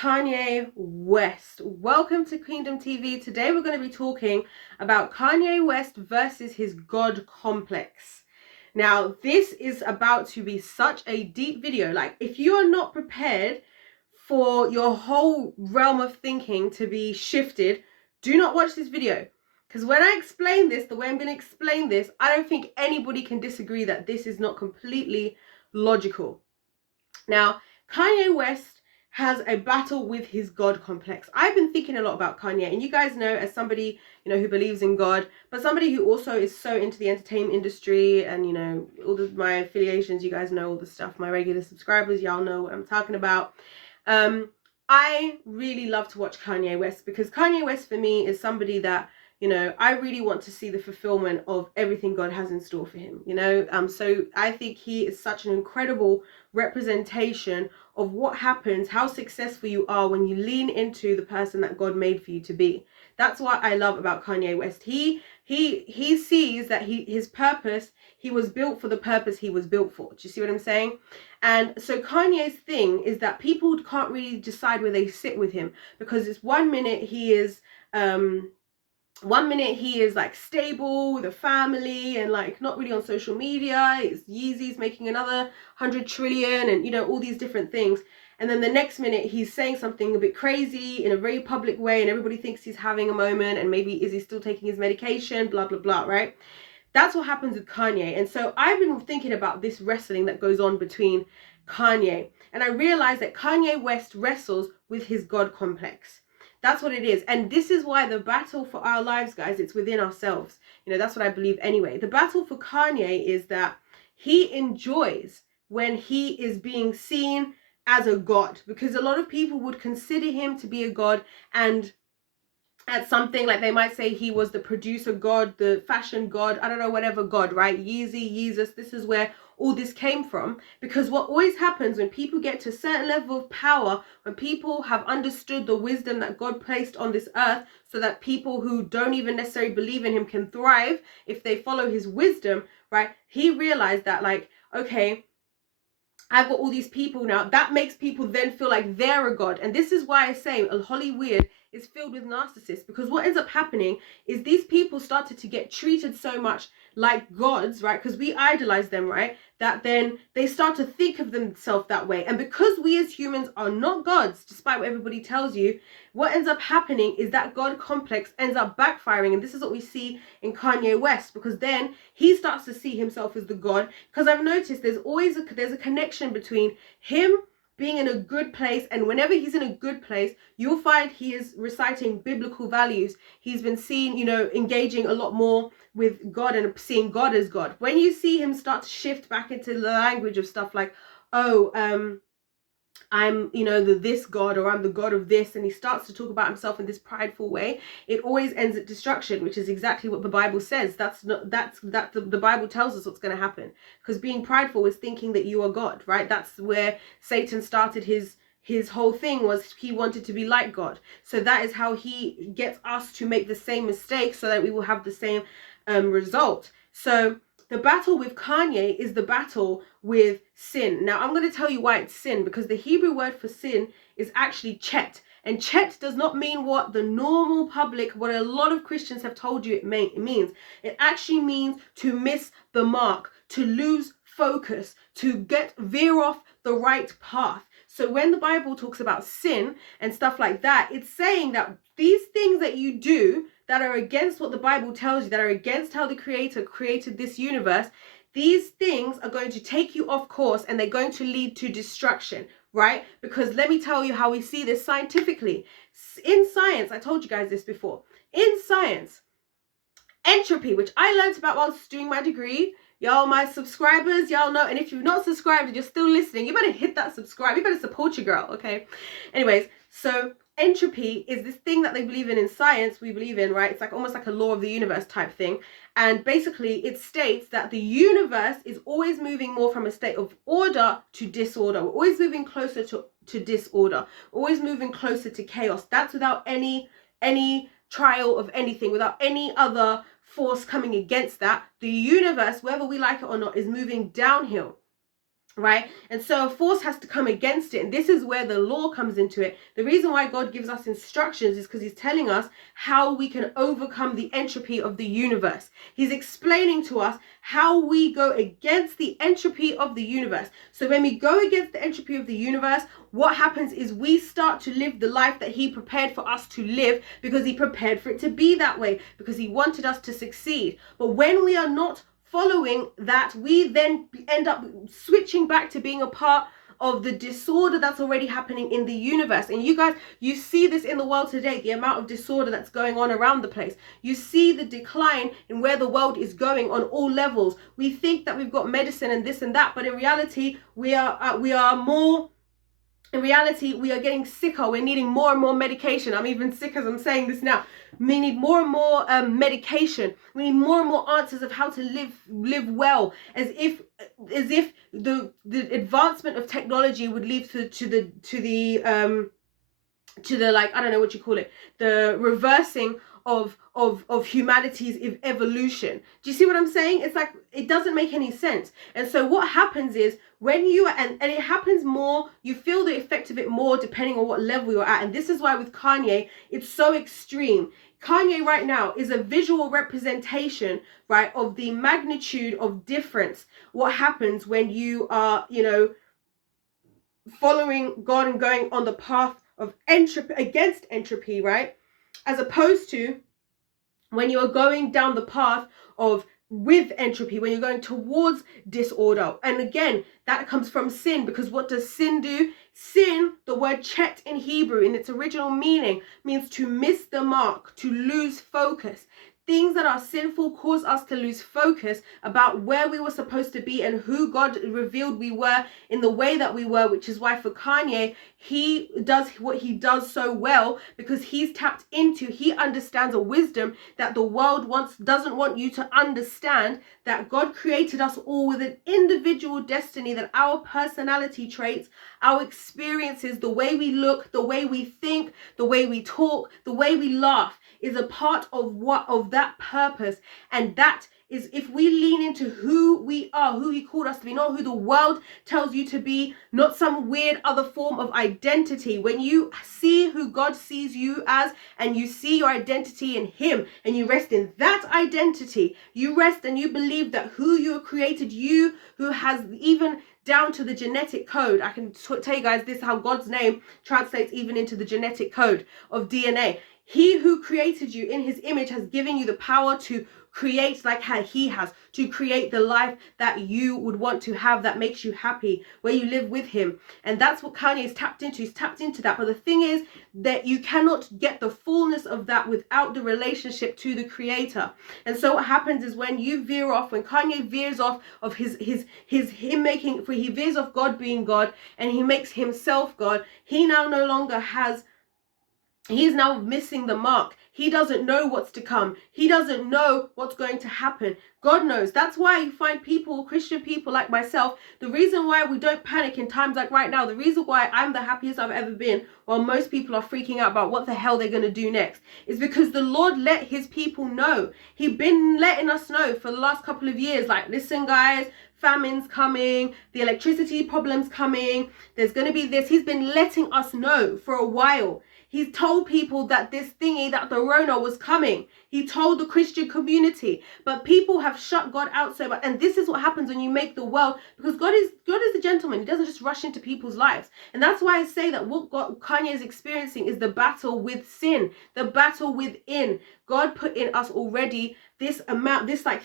Kanye West. Welcome to Kingdom TV. Today we're going to be talking about Kanye West versus his God complex. Now, this is about to be such a deep video. Like, if you are not prepared for your whole realm of thinking to be shifted, do not watch this video. Because when I explain this, the way I'm going to explain this, I don't think anybody can disagree that this is not completely logical. Now, Kanye West has a battle with his God complex. I've been thinking a lot about Kanye, and you guys know, as somebody, who believes in God, but somebody who also is so into the entertainment industry and, all of my affiliations, you guys know all the stuff. My regular subscribers, y'all know what I'm talking about. I really love to watch Kanye West because Kanye West for me is somebody that, I really want to see the fulfillment of everything God has in store for him, So I think he is such an incredible representation of what happens, how successful you are when you lean into the person that God made for you to be. That's what I love about Kanye West. He sees that his purpose, he was built for the purpose he was built for. Do you see what I'm saying? And so Kanye's thing is that people can't really decide where they sit with him, because it's one minute he is like stable with a family and like not really on social media. It's Yeezy's making another 100 trillion and all these different things. And then the next minute he's saying something a bit crazy in a very public way and everybody thinks he's having a moment, and maybe is he still taking his medication, blah, blah, blah, right? That's what happens with Kanye. And so I've been thinking about this wrestling that goes on between Kanye. And I realized that Kanye West wrestles with his God complex. That's what it is. And this is why the battle for our lives, guys, it's within ourselves. That's what I believe anyway. The battle for Kanye is that he enjoys when he is being seen as a god, because a lot of people would consider him to be a god, and at something like they might say he was the producer god, the fashion god, I don't know, whatever god, right? Yeezy, Yeezus, this is where all this came from. Because what always happens when people get to a certain level of power, when people have understood the wisdom that God placed on this earth, so that people who don't even necessarily believe in him can thrive if they follow his wisdom, right? He realized that, like, okay, I've got all these people now. That makes people then feel like they're a god. And this is why I say Hollywood is filled with narcissists, because what ends up happening is these people started to get treated so much like gods, right? Because we idolize them, right? That then they start to think of themselves that way. And because we as humans are not gods, despite what everybody tells you, what ends up happening is that God complex ends up backfiring. And this is what we see in Kanye West, because then he starts to see himself as the god. Because I've noticed there's a connection between him being in a good place, and whenever he's in a good place, you'll find he is reciting biblical values. He's been seen, engaging a lot more with God and seeing God as God. When you see him start to shift back into the language of stuff like, I'm, this God, or I'm the God of this, and he starts to talk about himself in this prideful way, it always ends at destruction, which is exactly what the Bible says. The Bible tells us what's going to happen, because being prideful is thinking that you are God, right? That's where Satan started his whole thing, was he wanted to be like God. So that is how he gets us to make the same mistake, so that we will have the same result. So the battle with Kanye is the battle with sin. Now, I'm going to tell you why it's sin, because the Hebrew word for sin is actually chet. And chet does not mean what the normal public, what a lot of Christians have told you it means. It actually means to miss the mark, to lose focus, to veer off the right path. So when the Bible talks about sin and stuff like that, it's saying that these things that you do that are against what the Bible tells you, that are against how the Creator created this universe, these things are going to take you off course, and they're going to lead to destruction, right? Because let me tell you how we see this scientifically. In science, I told you guys this before. In science, entropy, which I learned about whilst doing my degree, y'all, my subscribers, y'all know. And if you've not subscribed and you're still listening, you better hit that subscribe. You better support your girl, okay? Anyways, so entropy is this thing that they believe in science, we believe in, right? It's like almost like a law of the universe type thing. And basically it states that the universe is always moving more from a state of order to disorder. We're always moving closer to disorder, always moving closer to chaos. That's without any trial of anything, without any other force coming against that. The universe, whether we like it or not, is moving downhill. right? And so a force has to come against it, and this is where the law comes into it. The reason why God gives us instructions is because he's telling us how we can overcome the entropy of the universe. He's explaining to us how we go against the entropy of the universe. So when we go against the entropy of the universe, what happens is we start to live the life that he prepared for us to live, because he prepared for it to be that way, because he wanted us to succeed. But when we are not following that, we then end up switching back to being a part of the disorder that's already happening in the universe. And you guys, you see this in the world today, the amount of disorder that's going on around the place. You see the decline in where the world is going on all levels. We think that we've got medicine and this and that, but in reality, we are more. In reality, we are getting sicker. We're needing more and more medication. I'm even sick as I'm saying this now. We need more and more medication. We need more and more answers of how to live well, as if the advancement of technology would lead to the like, I don't know what you call it, the reversing of humanity's evolution. Do you see what I'm saying? It's like, it doesn't make any sense. And so what happens is, when you and it happens more, you feel the effect of it more depending on what level you're at. And this is why with Kanye, it's so extreme. Kanye right now is a visual representation, right, of the magnitude of difference. What happens when you are, following God and going on the path of entropy, against entropy, right? As opposed to when you are going down the path of with entropy, when you're going towards disorder. And again, that comes from sin, because what does sin do? Sin, the word chet in Hebrew, in its original meaning, means to miss the mark, to lose focus. Things that are sinful cause us to lose focus about where we were supposed to be and who God revealed we were in the way that we were, which is why for Kanye, he does what he does so well, because he understands a wisdom that the world doesn't want you to understand, that God created us all with an individual destiny, that our personality traits, our experiences, the way we look, the way we think, the way we talk, the way we laugh, is a part of that purpose. And that is, if we lean into who we are, who he called us to be, not who the world tells you to be, not some weird other form of identity. When you see who God sees you as, and you see your identity in him, and you rest in that identity, you rest and you believe that who you are created, you who has even down to the genetic code. I can tell you guys this, how God's name translates even into the genetic code of DNA. He who created you in his image has given you the power to create like how he has, to create the life that you would want to have, that makes you happy, where you live with him. And that's what Kanye is tapped into. He's tapped into that. But the thing is that you cannot get the fullness of that without the relationship to the creator. And so what happens is, when you veer off, when Kanye veers off of he veers off God being God, and he makes himself God, he now no longer has, he's now missing the mark. He doesn't know what's to come. He doesn't know what's going to happen. God knows. That's why you find people, Christian people like myself, the reason why we don't panic in times like right now, the reason why I'm the happiest I've ever been, while most people are freaking out about what the hell they're going to do next, is because the Lord let his people know. He's been letting us know for the last couple of years, like, listen guys, famine's coming, the electricity problem's coming, there's going to be this. He's been letting us know for a while. He's told people that this thingy, that the Rona was coming. He told the Christian community, but people have shut God out so much. And this is what happens when you make the world, because God is a gentleman. He doesn't just rush into people's lives. And that's why I say that what Kanye is experiencing is the battle with sin, the battle within. God put in us already this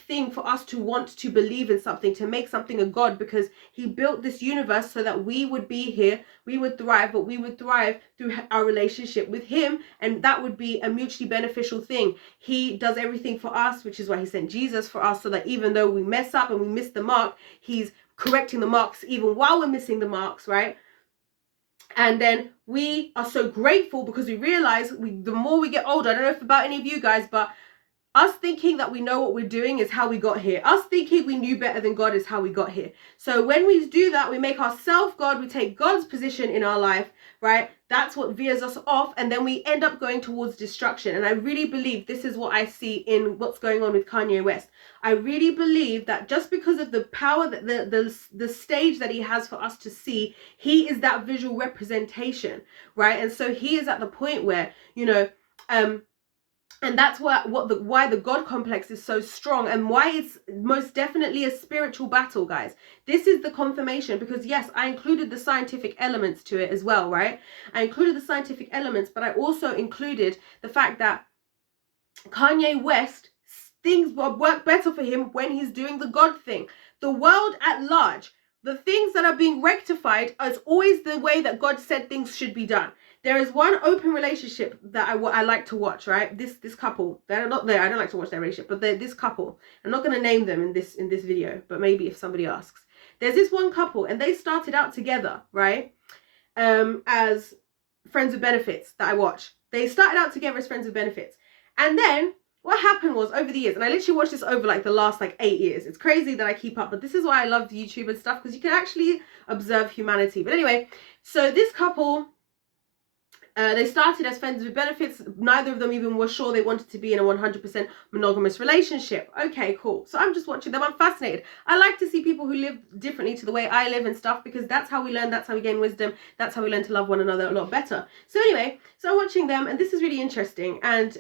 thing for us to want to believe in something, to make something a God, because he built this universe so that we would be here, we would thrive, but we would thrive through our relationship with him, and that would be a mutually beneficial thing. He does everything for us, which is why he sent Jesus for us, so that even though we mess up and we miss the mark, he's correcting the marks even while we're missing the marks, right? And then we are so grateful because we realize the more we get older, I don't know if about any of you guys, but us thinking that we know what we're doing is how we got here. Us thinking we knew better than God is how we got here. So when we do that, we make ourselves God, we take God's position in our life, right? that's what veers us off, and then we end up going towards destruction. And I really believe this is what I see in what's going on with Kanye West. I really believe that just because of the power that the stage that he has for us to see, he is that visual representation, right? And so he is at the point where, you know, and that's why the God complex is so strong, and why it's most definitely a spiritual battle, guys. This is the confirmation, because yes, I included the scientific elements to it as well, right? I included the scientific elements, but I also included the fact that Kanye West, things will work better for him when he's doing the God thing. The world at large, the things that are being rectified is always the way that God said things should be done. There is one open relationship that I like to watch, right? This couple, they're not there. I don't like to watch their relationship, but this couple. I'm not going to name them in this video, but maybe if somebody asks. There's this one couple, and they started out together, right? As friends with benefits that I watch. They started out together as friends with benefits, and then what happened was, over the years, and I literally watched this over like the last like 8 years. It's crazy that I keep up, but this is why I love YouTube and stuff, because you can actually observe humanity. But anyway, so this couple, they started as friends with benefits. Neither of them even were sure they wanted to be in a 100% monogamous relationship. Okay, cool. So I'm just watching them. I'm fascinated. I like to see people who live differently to the way I live and stuff, because that's how we learn. That's how we gain wisdom. That's how we learn to love one another a lot better. So anyway, so I'm watching them, and this is really interesting. And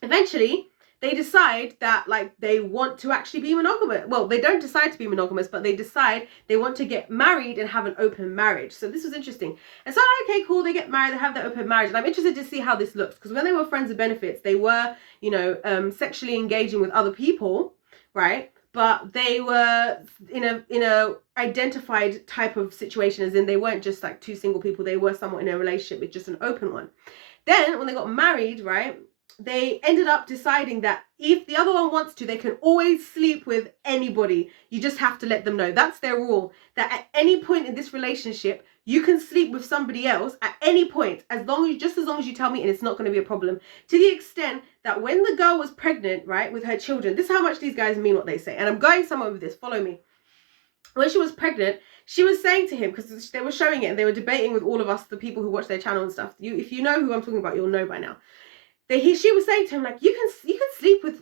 eventually they decide that like they want to actually be monogamous. Well, they don't decide to be monogamous, but they decide they want to get married and have an open marriage. So this was interesting. And so, okay, cool, they get married, they have their open marriage. And I'm interested to see how this looks, because when they were friends with benefits, they were, you know, sexually engaging with other people, right? But they were in a identified type of situation, as in they weren't just like two single people. They were somewhat in a relationship with just an open one. Then when they got married, right, they ended up deciding that if the other one wants to, they can always sleep with anybody. You just have to let them know. That's their rule. That at any point in this relationship, you can sleep with somebody else at any point, as long as you tell me, and it's not going to be a problem. To the extent that when the girl was pregnant, right, with her children, this is how much these guys mean what they say. And I'm going somewhere with this. Follow me. When she was pregnant, she was saying to him, because they were showing it and they were debating with all of us, the people who watch their channel and stuff. If you know who I'm talking about, you'll know by now. She was saying to him, like, you can sleep with,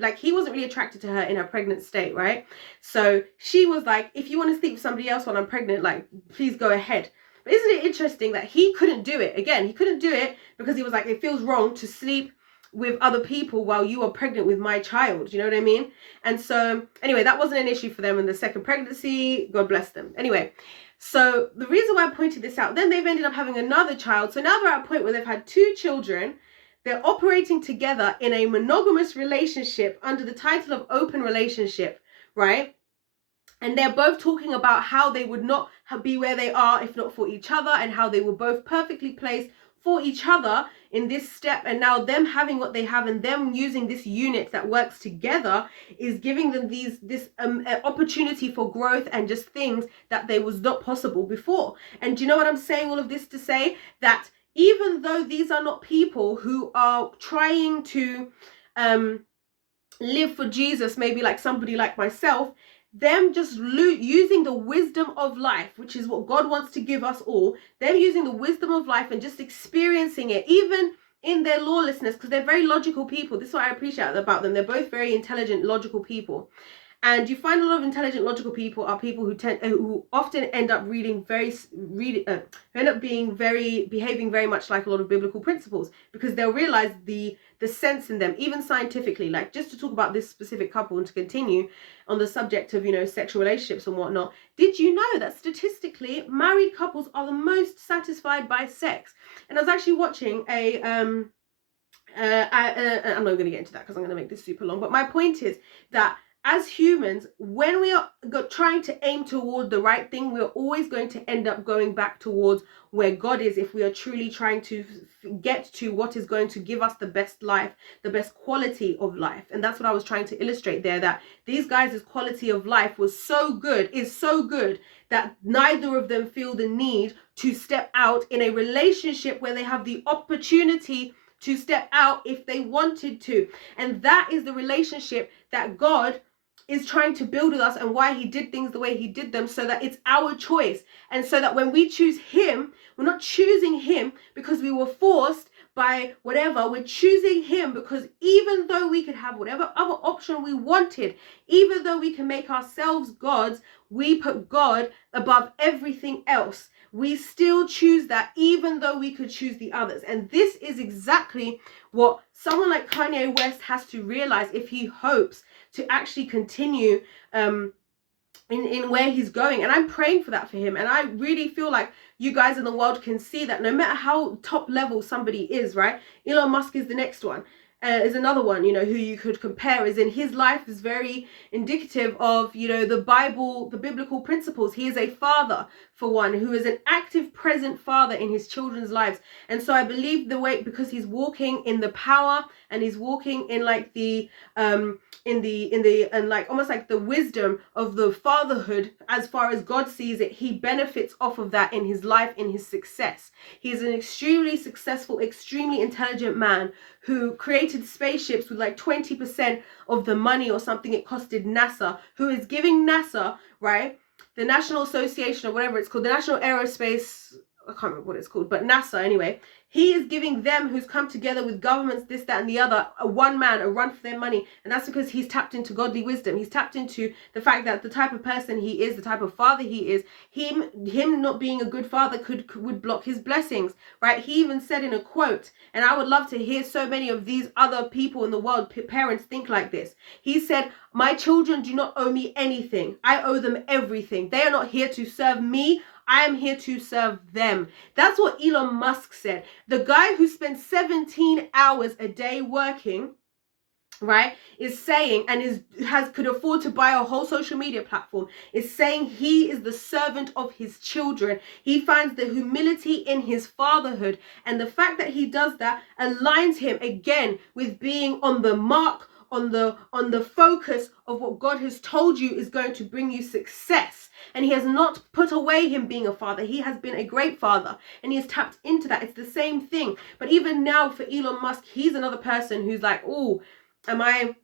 like, he wasn't really attracted to her in her pregnant state, right? So she was like, if you want to sleep with somebody else while I'm pregnant, like, please go ahead. But isn't it interesting that he couldn't do it? Again, he couldn't do it because he was like, it feels wrong to sleep with other people while you are pregnant with my child. You know what I mean? And so anyway, that wasn't an issue for them in the second pregnancy. God bless them. Anyway, so the reason why I pointed this out, then they've ended up having another child. So now they're at a point where they've had 2 children. They're operating together in a monogamous relationship under the title of open relationship, right? And they're both talking about how they would not be where they are if not for each other, and how they were both perfectly placed for each other in this step. And now them having what they have and them using this unit that works together is giving them this opportunity for growth and just things that they was not possible before. And do you know what I'm saying all of this to say? That even though these are not people who are trying to live for Jesus, maybe like somebody like myself, them just using the wisdom of life, which is what God wants to give us all, them using the wisdom of life and just experiencing it, even in their lawlessness, because they're very logical people. This is what I appreciate about them. They're both very intelligent, logical people. And you find a lot of intelligent, logical people are people who often end up behaving very much like a lot of biblical principles, because they'll realize the sense in them, even scientifically. Like, just to talk about this specific couple and to continue on the subject of, you know, sexual relationships and whatnot. Did you know that statistically, married couples are the most satisfied by sex? And I was actually watching I'm not going to get into that because I'm going to make this super long. But my point is that as humans, when we are trying to aim toward the right thing, we're always going to end up going back towards where God is, if we are truly trying to get to what is going to give us the best life, the best quality of life. And that's what I was trying to illustrate there, that these guys' quality of life is so good that neither of them feel the need to step out in a relationship where they have the opportunity to step out if they wanted to. And that is the relationship that God is trying to build with us, and why he did things the way he did them, so that it's our choice. And so that when we choose him, we're not choosing him because we were forced by whatever. We're choosing him because even though we could have whatever other option we wanted, even though we can make ourselves gods, we put God above everything else. We still choose that, even though we could choose the others. And this is exactly what someone like Kanye West has to realize if he hopes to actually continue in where he's going. And I'm praying for that for him. And I really feel like you guys in the world can see that no matter how top level somebody is, right? Elon Musk is the next one. Is another one, you know, who you could compare, is in his life is very indicative of, you know, the Bible, the biblical principles. He is a father, for one, who is an active, present father in his children's lives. And so I believe the way, because he's walking in the power, and he's walking in like the and like almost like the wisdom of the fatherhood, as far as God sees it, he benefits off of that in his life, in his success. He's an extremely successful, extremely intelligent man who created spaceships with like 20% of the money or something it costed NASA, who is giving NASA, right, the National Association or whatever it's called, the National Aerospace, I can't remember what it's called, but NASA anyway, he is giving them, who's come together with governments, this, that, and the other, a one man, a run for their money. And that's because he's tapped into godly wisdom. He's tapped into the fact that the type of person he is, the type of father he is, him not being a good father would block his blessings, right? He even said in a quote, and I would love to hear so many of these other people in the world, parents, think like this. He said, my children do not owe me anything. I owe them everything. They are not here to serve me. I am here to serve them. That's what Elon Musk said. The guy who spends 17 hours a day working, right, is saying, and could afford to buy a whole social media platform, is saying he is the servant of his children. He finds the humility in his fatherhood, and the fact that he does that aligns him again with being on the mark, on the focus of what God has told you is going to bring you success. And he has not put away him being a father. He has been a great father, and he has tapped into that. It's the same thing. But even now for Elon Musk, he's another person who's like, oh, am I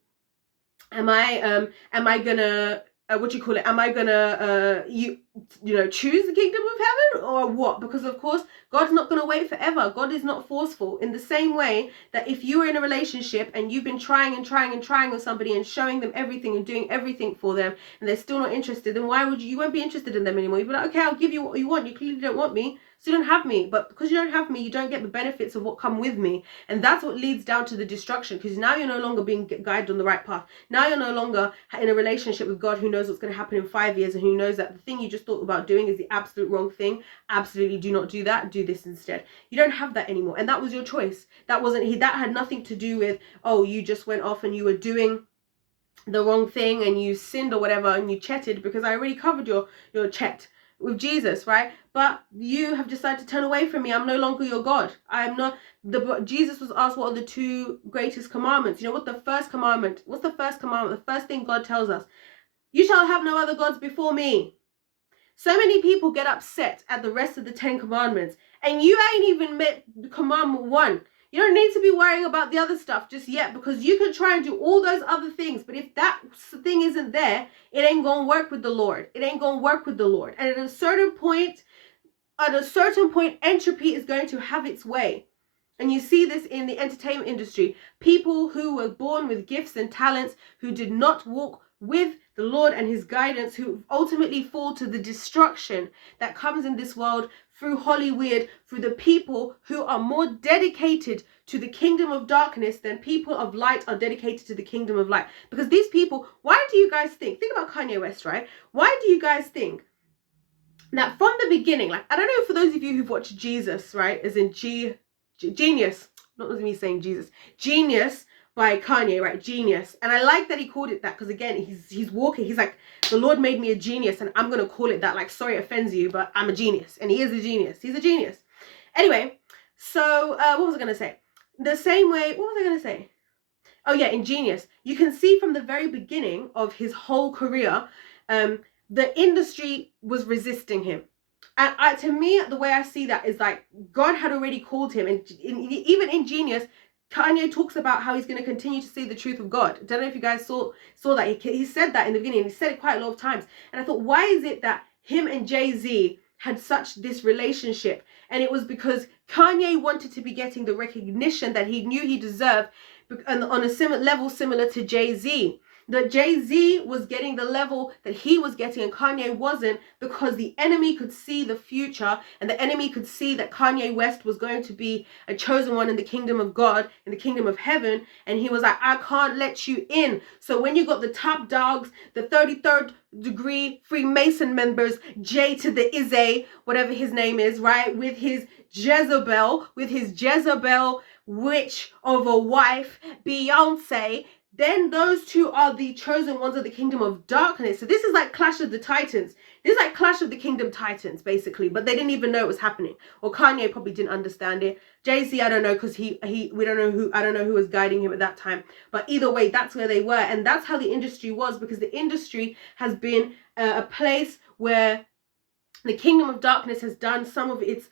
gonna what do you call it? Am I gonna you know, choose the kingdom of heaven or what? Because of course God's not gonna wait forever. God is not forceful. In the same way that if you were in a relationship and you've been trying with somebody and showing them everything and doing everything for them, and they're still not interested, then why would you won't be interested in them anymore? You'd be like, okay, I'll give you what you want. You clearly don't want me, so you don't have me. But because you don't have me, you don't get the benefits of what come with me. And that's what leads down to the destruction, because now you're no longer being guided on the right path. Now you're no longer in a relationship with God, who knows what's going to happen in 5 years, and who knows that the thing you just thought about doing is the absolute wrong thing. Absolutely do not do that. Do this instead. You don't have that anymore. And that was your choice. That had nothing to do with, oh, you just went off and you were doing the wrong thing and you sinned or whatever and you chatted, because I already covered your chat with Jesus, right? But you have decided to turn away from me. I'm no longer your God. I'm not. Jesus was asked, what are the two greatest commandments? You know what the first commandment? What's the first commandment? The first thing God tells us: you shall have no other gods before me. So many people get upset at the rest of the 10 commandments, and you ain't even met commandment 1. You don't need to be worrying about the other stuff just yet, because you can try and do all those other things, but if that thing isn't there, it ain't gonna work with the Lord. It ain't gonna work with the Lord. And at a certain point, entropy is going to have its way. And you see this in the entertainment industry. People who were born with gifts and talents, who did not walk with the Lord and his guidance, who ultimately fall to the destruction that comes in this world through Hollywood, through the people who are more dedicated to the kingdom of darkness than people of light are dedicated to the kingdom of light. Because these people, why do you guys think about Kanye West, right? Why do you guys think that from the beginning, like, I don't know, for those of you who've watched Jesus, right, as in Genius, not me saying Jesus, Genius by Kanye, right? Genius. And I like that he called it that, because again, he's walking, he's like, the Lord made me a genius, and I'm gonna call it that. Like, sorry it offends you, but I'm a genius. And he is a genius. He's a genius. Anyway, so what was I gonna say? The same way, what was I gonna say? Oh yeah, in Genius, you can see from the very beginning of his whole career, the industry was resisting him. And to me, the way I see that is like, God had already called him, and even in Genius, Kanye talks about how he's going to continue to say the truth of God. I don't know if you guys saw that. He said that in the beginning. He said it quite a lot of times. And I thought, why is it that him and Jay-Z had such this relationship? And it was because Kanye wanted to be getting the recognition that he knew he deserved, and on a similar level similar to Jay-Z. That Jay-Z was getting the level that he was getting and Kanye wasn't, because the enemy could see the future, and the enemy could see that Kanye West was going to be a chosen one in the kingdom of God, in the kingdom of heaven, and he was like, I can't let you in. So when you got the top dogs, the 33rd degree Freemason members, J to the Izzy, whatever his name is, right, with his Jezebel witch of a wife, Beyonce, then those two are the chosen ones of the kingdom of darkness. So this is like Clash of the Titans. This is like Clash of the Kingdom Titans, basically. But they didn't even know it was happening. Or Kanye probably didn't understand it. Jay-Z, I don't know, because I don't know who was guiding him at that time. But either way, that's where they were. And that's how the industry was, because the industry has been a place where the kingdom of darkness has done some of its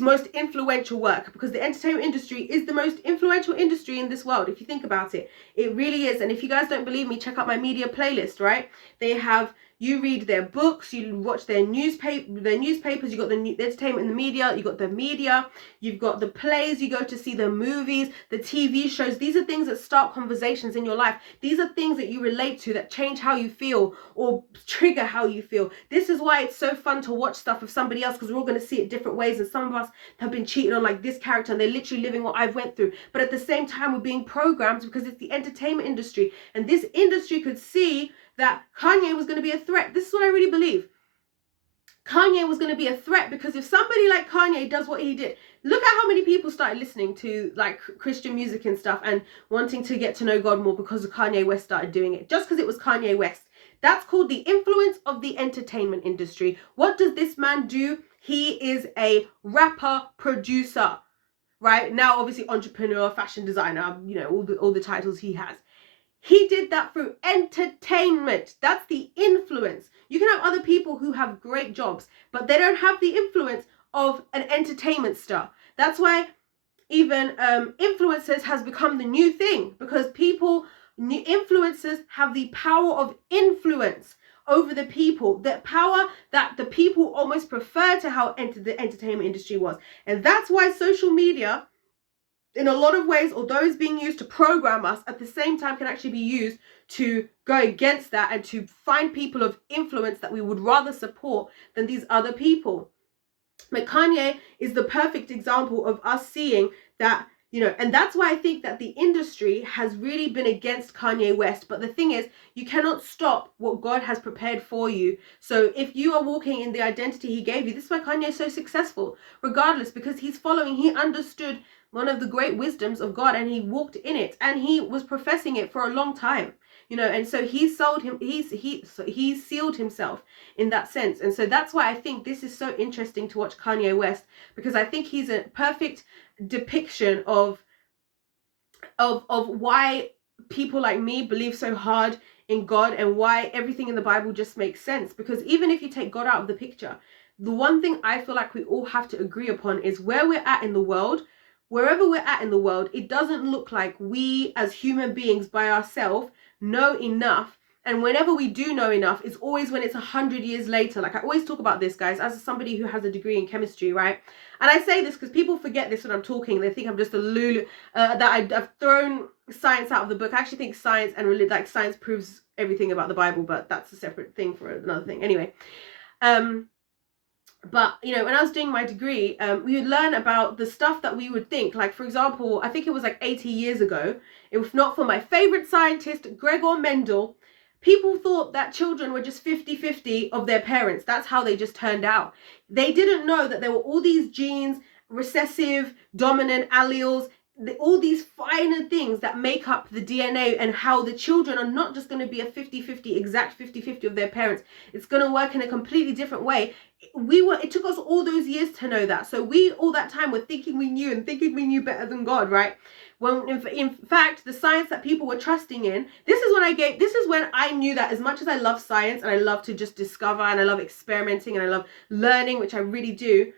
most influential work, because the entertainment industry is the most influential industry in this world. If you think about it, it really is. And if you guys don't believe me, check out my media playlist, right? They have, you read their books, you watch their newspapers, you got the entertainment and the media, you got the media, you've got the plays, you go to see the movies, the TV shows. These are things that start conversations in your life. These are things that you relate to, that change how you feel or trigger how you feel. This is why it's so fun to watch stuff of somebody else, because we're all going to see it different ways. And some of us have been cheated on like this character, and they're literally living what I've went through. But at the same time, we're being programmed, because it's the entertainment industry, and this industry could see that Kanye was going to be a threat. This is what I really believe. Kanye was going to be a threat, because if somebody like Kanye does what he did, look at how many people started listening to like Christian music and stuff and wanting to get to know God more because Kanye West started doing it, just because it was Kanye West. That's called the influence of the entertainment industry. What does this man do? He is a rapper, producer, right? Now, obviously, entrepreneur, fashion designer, you know, all the titles he has. He did that through entertainment. That's the influence. You can have other people who have great jobs, but they don't have the influence of an entertainment star. That's why even influencers has become the new thing, because influencers have the power of influence over the people, that power that the people almost prefer to how the entertainment industry was. And that's why social media, in a lot of ways, although it's being used to program us, at the same time can actually be used to go against that and to find people of influence that we would rather support than these other people. But Kanye is the perfect example of us seeing that, you know, and that's why I think that the industry has really been against Kanye West. But the thing is, you cannot stop what God has prepared for you. So if you are walking in the identity he gave you, this is why Kanye is so successful, regardless, because he understood one of the great wisdoms of God, and he walked in it, and he was professing it for a long time, you know, and so he sealed himself in that sense. And so that's why I think this is so interesting to watch Kanye West, because I think he's a perfect depiction of why people like me believe so hard in God, and why everything in the Bible just makes sense. Because even if you take God out of the picture, the one thing I feel like we all have to agree upon is where we're at in the world. Wherever we're at in the world, it doesn't look like we as human beings by ourselves know enough. And whenever we do know enough, it's always when it's 100 years later. Like I always talk about this, guys, as somebody who has a degree in chemistry, right? And I say this because people forget this when I'm talking. They think I'm just a lulu, that I've thrown science out of the book. I actually think science and science proves everything about the Bible, but that's a separate thing for another thing. Anyway, but, you know, when I was doing my degree, we would learn about the stuff that we would think. Like, for example, I think it was like 80 years ago, if not for my favorite scientist, Gregor Mendel, people thought that children were just 50-50 of their parents. That's how they just turned out. They didn't know that there were all these genes, recessive, dominant alleles, all these finer things that make up the DNA, and how the children are not just going to be a 50-50, exact 50-50 of their parents. It's going to work in a completely different way. It took us all those years to know that. So we, all that time, were thinking we knew and thinking we knew better than God, right? When in fact, the science that people were trusting in, this is when I knew that as much as I love science and I love to just discover and I love experimenting and I love learning, which I really do,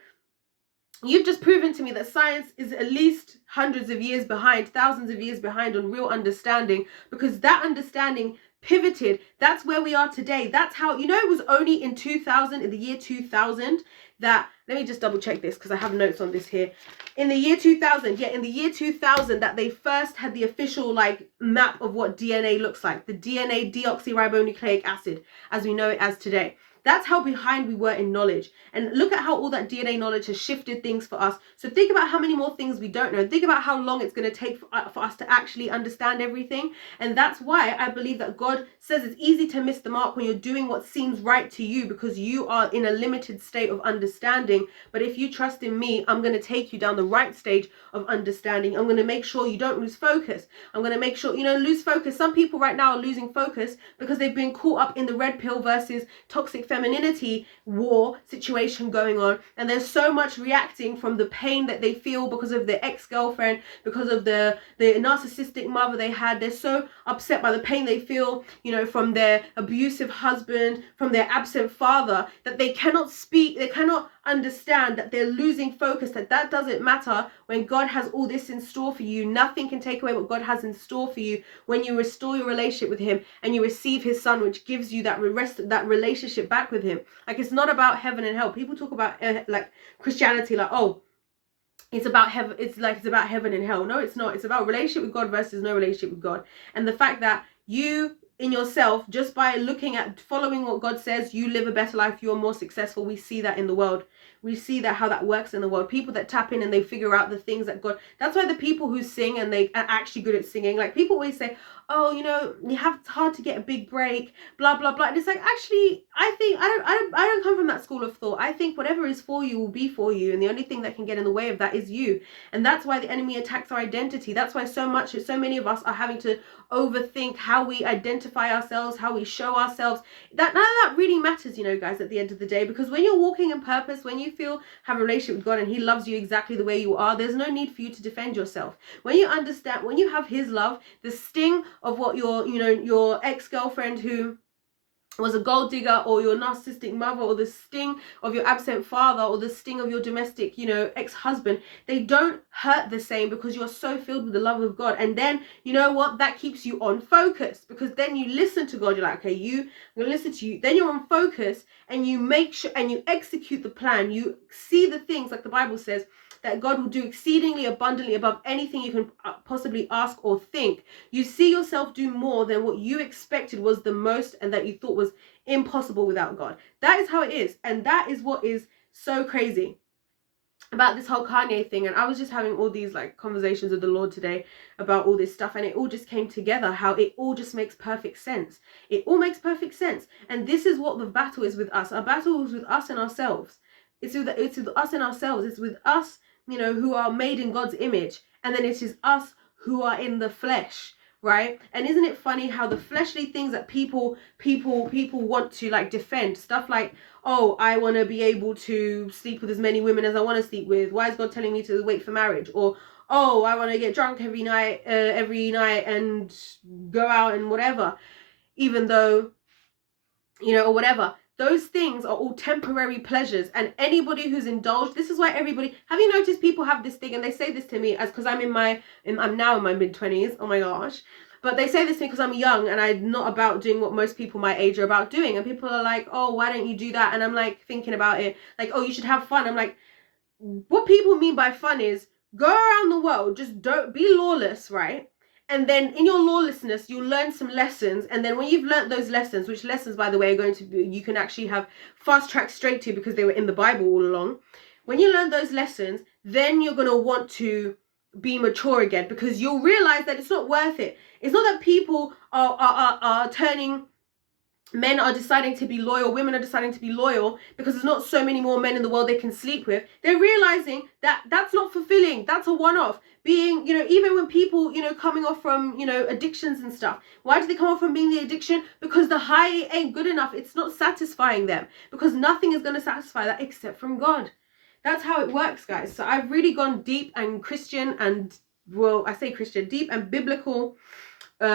you've just proven to me that science is at least hundreds of years behind, thousands of years behind on real understanding, because that understanding pivoted. That's where we are today. That's how, you know, it was only in 2000, in the year 2000, that, let me just double check this because I have notes on this here. In the year 2000, yeah, in the year 2000, that they first had the official like map of what DNA looks like, the DNA deoxyribonucleic acid as we know it as today. That's how behind we were in knowledge. And look at how all that DNA knowledge has shifted things for us. So think about how many more things we don't know. Think about how long it's going to take for us to actually understand everything. And that's why I believe that God says it's easy to miss the mark when you're doing what seems right to you, because you are in a limited state of understanding. But if you trust in me, I'm going to take you down the right stage of understanding. I'm going to make sure you don't lose focus. I'm going to make sure, you know, lose focus. Some people right now are losing focus because they've been caught up in the red pill versus toxic femininity war situation going on, and there's so much reacting from the pain that they feel because of their ex-girlfriend, because of the narcissistic mother they had. They're so upset by the pain they feel, you know, from their abusive husband, from their absent father, that they cannot speak, they cannot understand that they're losing focus, that doesn't matter when God has all this in store for you. Nothing can take away what God has in store for you when you restore your relationship with him and you receive his son, which gives you that relationship back with him. Like, it's not about heaven and hell. People talk about like Christianity, like, oh, it's about heaven, it's about heaven and hell. No, it's not. It's about relationship with God versus no relationship with God. And the fact that you in yourself, just by looking at following what God says, you live a better life, you're more successful. We see that in the world. We see that how that works in the world. People that tap in and they figure out the things that God, that's why the people who sing and they are actually good at singing, like people always say, oh, you know, it's hard to get a big break, blah blah blah. And it's like, actually, I think I don't come from that school of thought. I think whatever is for you will be for you, and the only thing that can get in the way of that is you. And that's why the enemy attacks our identity. That's why so many of us are having to overthink how we identify ourselves, how we show ourselves. That none of that really matters, you know, guys, at the end of the day, because when you're walking in purpose, when you have a relationship with God and he loves you exactly the way you are, there's no need for you to defend yourself. When you understand, when you have his love, the sting of what your ex-girlfriend who was a gold digger, or your narcissistic mother, or the sting of your absent father, or the sting of your domestic, you know, ex-husband, they don't hurt the same because you're so filled with the love of God. And then, you know what, that keeps you on focus, because then you listen to God. You're like, okay, I'm gonna listen to you. Then you're on focus and you make sure and you execute the plan. You see the things, like the Bible says, that God will do exceedingly abundantly above anything you can possibly ask or think. You see yourself do more than what you expected was the most and that you thought was impossible without God. That is how it is. And that is what is so crazy about this whole Kanye thing. And I was just having all these like conversations with the Lord today about all this stuff, and it all just came together, how it all just makes perfect sense. It all makes perfect sense. And this is what the battle is with us. Our battle is with us and ourselves. It's with us and ourselves. It's with us, you know, who are made in God's image, and then it is us who are in the flesh, right? And isn't it funny how the fleshly things that people want to like defend, stuff like, oh, I want to be able to sleep with as many women as I want to sleep with. Why is God telling me to wait for marriage? Or, oh, I want to get drunk every night and go out and whatever, even though, you know, or whatever. Those things are all temporary pleasures, and anybody who's indulged, this is why everybody, have you noticed people have this thing, and they say this to me as, because I'm now in my mid-20s, oh my gosh, but they say this to me because I'm young and I'm not about doing what most people my age are about doing, and people are like, oh, why don't you do that? And I'm like thinking about it, like, oh, you should have fun. I'm like, what people mean by fun is go around the world, just don't be lawless, right? And then in your lawlessness, you'll learn some lessons. And then when you've learned those lessons, which lessons, by the way, are going to be, you can actually have fast track straight to because they were in the Bible all along. When you learn those lessons, then you're going to want to be mature again, because you'll realize that it's not worth it. It's not that people are turning, men are deciding to be loyal, women are deciding to be loyal because there's not so many more men in the world they can sleep with. They're realizing that that's not fulfilling. That's a one-off. Being, you know, even when people, you know, coming off from, you know, addictions and stuff, why do they come off from being the addiction? Because the high ain't good enough. It's not satisfying them, because nothing is going to satisfy that except from God. That's how it works, guys. So I've really gone deep and Christian and, well, I say Christian, deep and biblical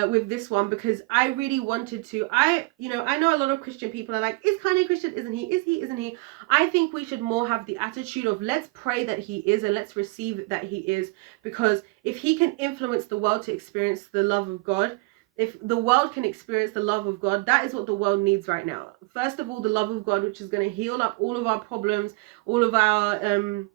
with this one, because I really wanted to. I know a lot of Christian people are like, is Kanye Christian? Isn't he? Is he? Isn't he? I think we should more have the attitude of, let's pray that he is, and let's receive that he is, because if he can influence the world to experience the love of God, if the world can experience the love of God, that is what the world needs right now. First of all, the love of God, which is going to heal up all of our problems, all of our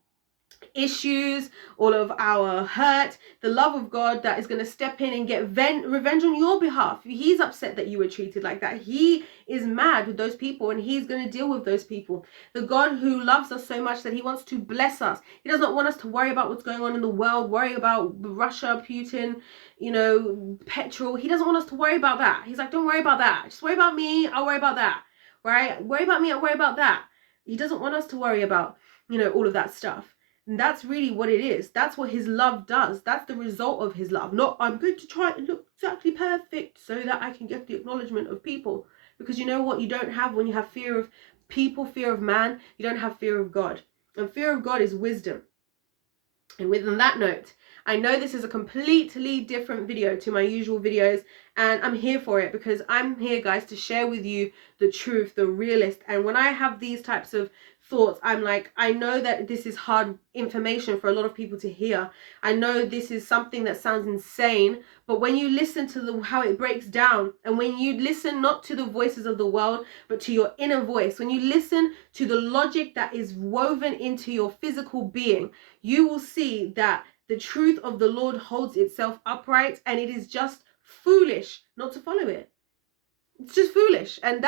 issues, all of our hurt. The love of God that is going to step in and get revenge on your behalf. He's upset that you were treated like that. He is mad with those people, and he's going to deal with those people. The God who loves us so much that he wants to bless us. He doesn't want us to worry about what's going on in the world, worry about Russia, Putin, petrol. He doesn't want us to worry about that. He's like, don't worry about that. Just worry about me. I'll worry about that. Right? Worry about me. I'll worry about that. He doesn't want us to worry about, all of that stuff. And that's really what it is. That's what his love does. That's the result of his love. Not, I'm going to try and look exactly perfect so that I can get the acknowledgement of people. Because you know what you don't have when you have fear of people, fear of man, you don't have fear of God. And fear of God is wisdom. And within that note, I know this is a completely different video to my usual videos, and I'm here for it because I'm here, guys, to share with you the truth, the realist. And when I have these types of thoughts, I'm like, I know that this is hard information for a lot of people to hear. I know this is something that sounds insane, but when you listen to how it breaks down, and when you listen not to the voices of the world, but to your inner voice, when you listen to the logic that is woven into your physical being, you will see that the truth of the Lord holds itself upright, and it is just foolish not to follow it. It's just foolish. And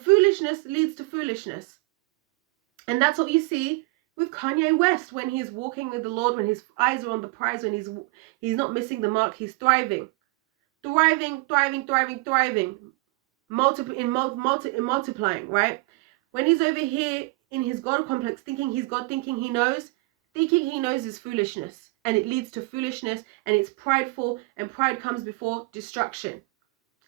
foolishness leads to foolishness. And that's what you see with Kanye West when he's walking with the Lord, when his eyes are on the prize, when he's not missing the mark, he's thriving. Multiplying, right? When he's over here in his God complex, thinking he's God, thinking he knows is foolishness. And it leads to foolishness, and it's prideful, and pride comes before destruction.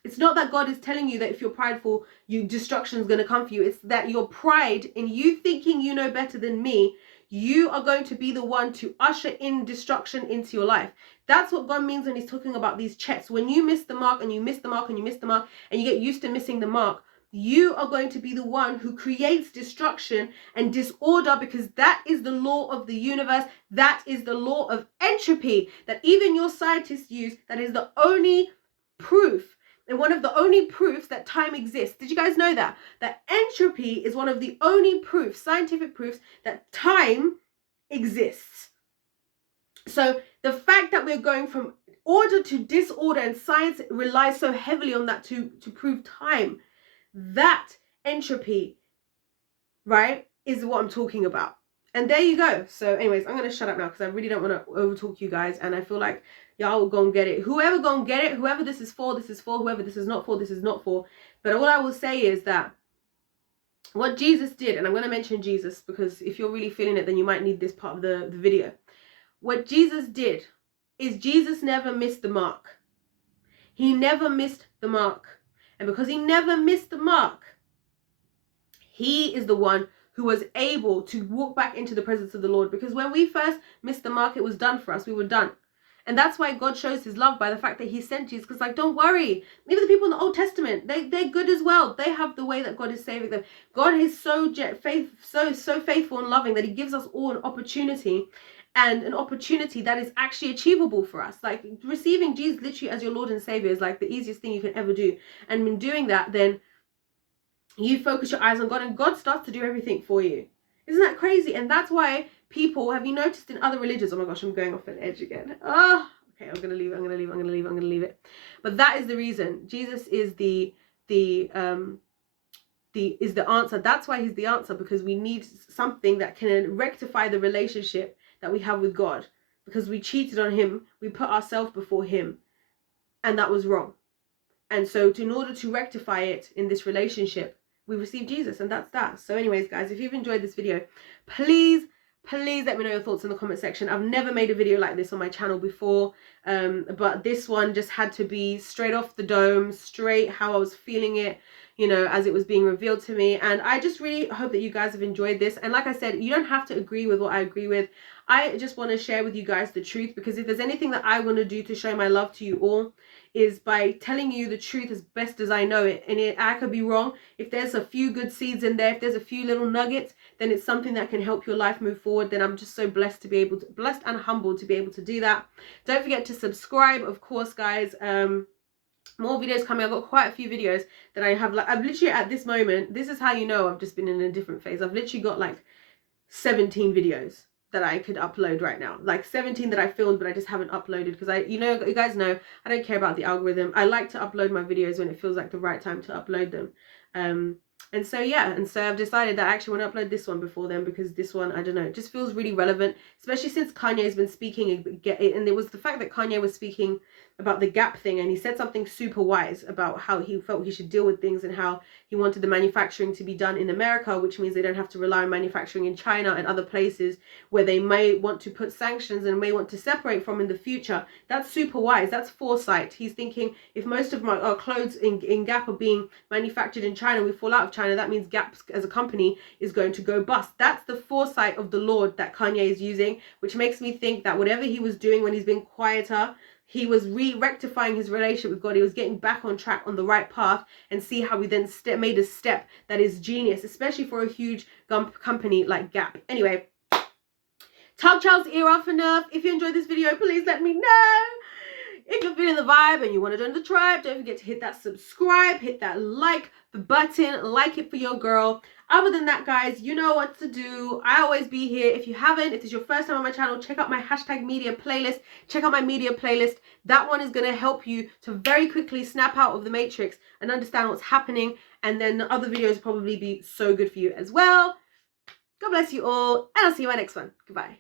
It's not that God is telling you that if you're prideful, destruction is going to come for you. It's that your pride in you thinking you know better than me, you are going to be the one to usher in destruction into your life. That's what God means when he's talking about these checks. When you miss the mark, and you miss the mark, and you miss the mark, and you get used to missing the mark, you are going to be the one who creates destruction and disorder, because that is the law of the universe. That is the law of entropy that even your scientists use. That is the only proof, and one of the only proofs that time exists. Did you guys know that? That entropy is one of the only proofs, scientific proofs, that time exists. So the fact that we're going from order to disorder, and science relies so heavily on that to prove time, that entropy, right, is what I'm talking about. And there you go. So anyways, I'm going to shut up now because I really don't want to overtalk you guys. And I feel like y'all will go and get it. Whoever go and get it, whoever this is for, this is for. Whoever this is not for, this is not for. But all I will say is that what Jesus did, and I'm going to mention Jesus because if you're really feeling it, then you might need this part of the video. What Jesus did is Jesus never missed the mark. He never missed the mark. And because he never missed the mark, he is the one who was able to walk back into the presence of the Lord. Because when we first missed the mark, it was done for us. We were done. And that's why God shows his love by the fact that he sent Jesus. Because, like, don't worry. Even the people in the Old Testament, they're good as well. They have the way that God is saving them. God is so faithful and loving that he gives us all an opportunity. And an opportunity that is actually achievable for us. Like, receiving Jesus literally as your Lord and Savior is like the easiest thing you can ever do. And in doing that, then you focus your eyes on God, and God starts to do everything for you. Isn't that crazy? And that's why people, have you noticed in other religions, oh my gosh, I'm going off an edge again. Oh, okay, I'm going to leave it. But that is the reason. Jesus is the answer. That's why he's the answer, because we need something that can rectify the relationship that we have with God, because we cheated on him. We put ourselves before him, and that was wrong. And so in order to rectify it in this relationship, we receive Jesus, and that's that. So anyways, guys, if you've enjoyed this video, please let me know your thoughts in the comment section. I've never made a video like this on my channel before, but this one just had to be straight off the dome, straight how I was feeling it, as it was being revealed to me. And I just really hope that you guys have enjoyed this. And like I said, you don't have to agree with what I agree with. I just want to share with you guys the truth, because if there's anything that I want to do to show my love to you all, is by telling you the truth as best as I know it. And I could be wrong. If there's a few good seeds in there, if there's a few little nuggets, then it's something that can help your life move forward. Then I'm just so blessed to be able to, blessed and humbled to be able to do that. Don't forget to subscribe, of course, guys. More videos coming. I've got quite a few videos that I have. Like, I've literally, at this moment, this is how you know I've just been in a different phase. I've literally got like 17 videos that I could upload right now, like 17 that I filmed but I just haven't uploaded, because you guys know I don't care about the algorithm. I like to upload my videos when it feels like the right time to upload them. And so yeah, and so I've decided that I actually want to upload this one before then, because this one, I don't know, it just feels really relevant, especially since Kanye's been speaking, and it was the fact that Kanye was speaking about the gap thing, and he said something super wise about how he felt he should deal with things, and how he wanted the manufacturing to be done in America, which means they don't have to rely on manufacturing in China and other places where they may want to put sanctions and may want to separate from in the future. That's super wise. That's foresight. He's thinking, if most of our clothes in Gap are being manufactured in China, we fall out of China, that means Gap as a company is going to go bust. That's the foresight of the Lord that Kanye is using, which makes me think that whatever he was doing when he's been quieter, he was rectifying his relationship with God. He was getting back on track, on the right path, and see how he then made a step that is genius, especially for a huge company like Gap. Anyway, tug Charles' ear off enough. If you enjoyed this video, please let me know. If you're feeling the vibe and you want to join the tribe, don't forget to hit that subscribe, hit that like button, like it for your girl. Other than that, guys, you know what to do. I always be here. If you haven't, if this is your first time on my channel, check out my #media playlist. Check out my media playlist. That one is going to help you to very quickly snap out of the matrix and understand what's happening. And then the other videos will probably be so good for you as well. God bless you all, and I'll see you in my next one. Goodbye.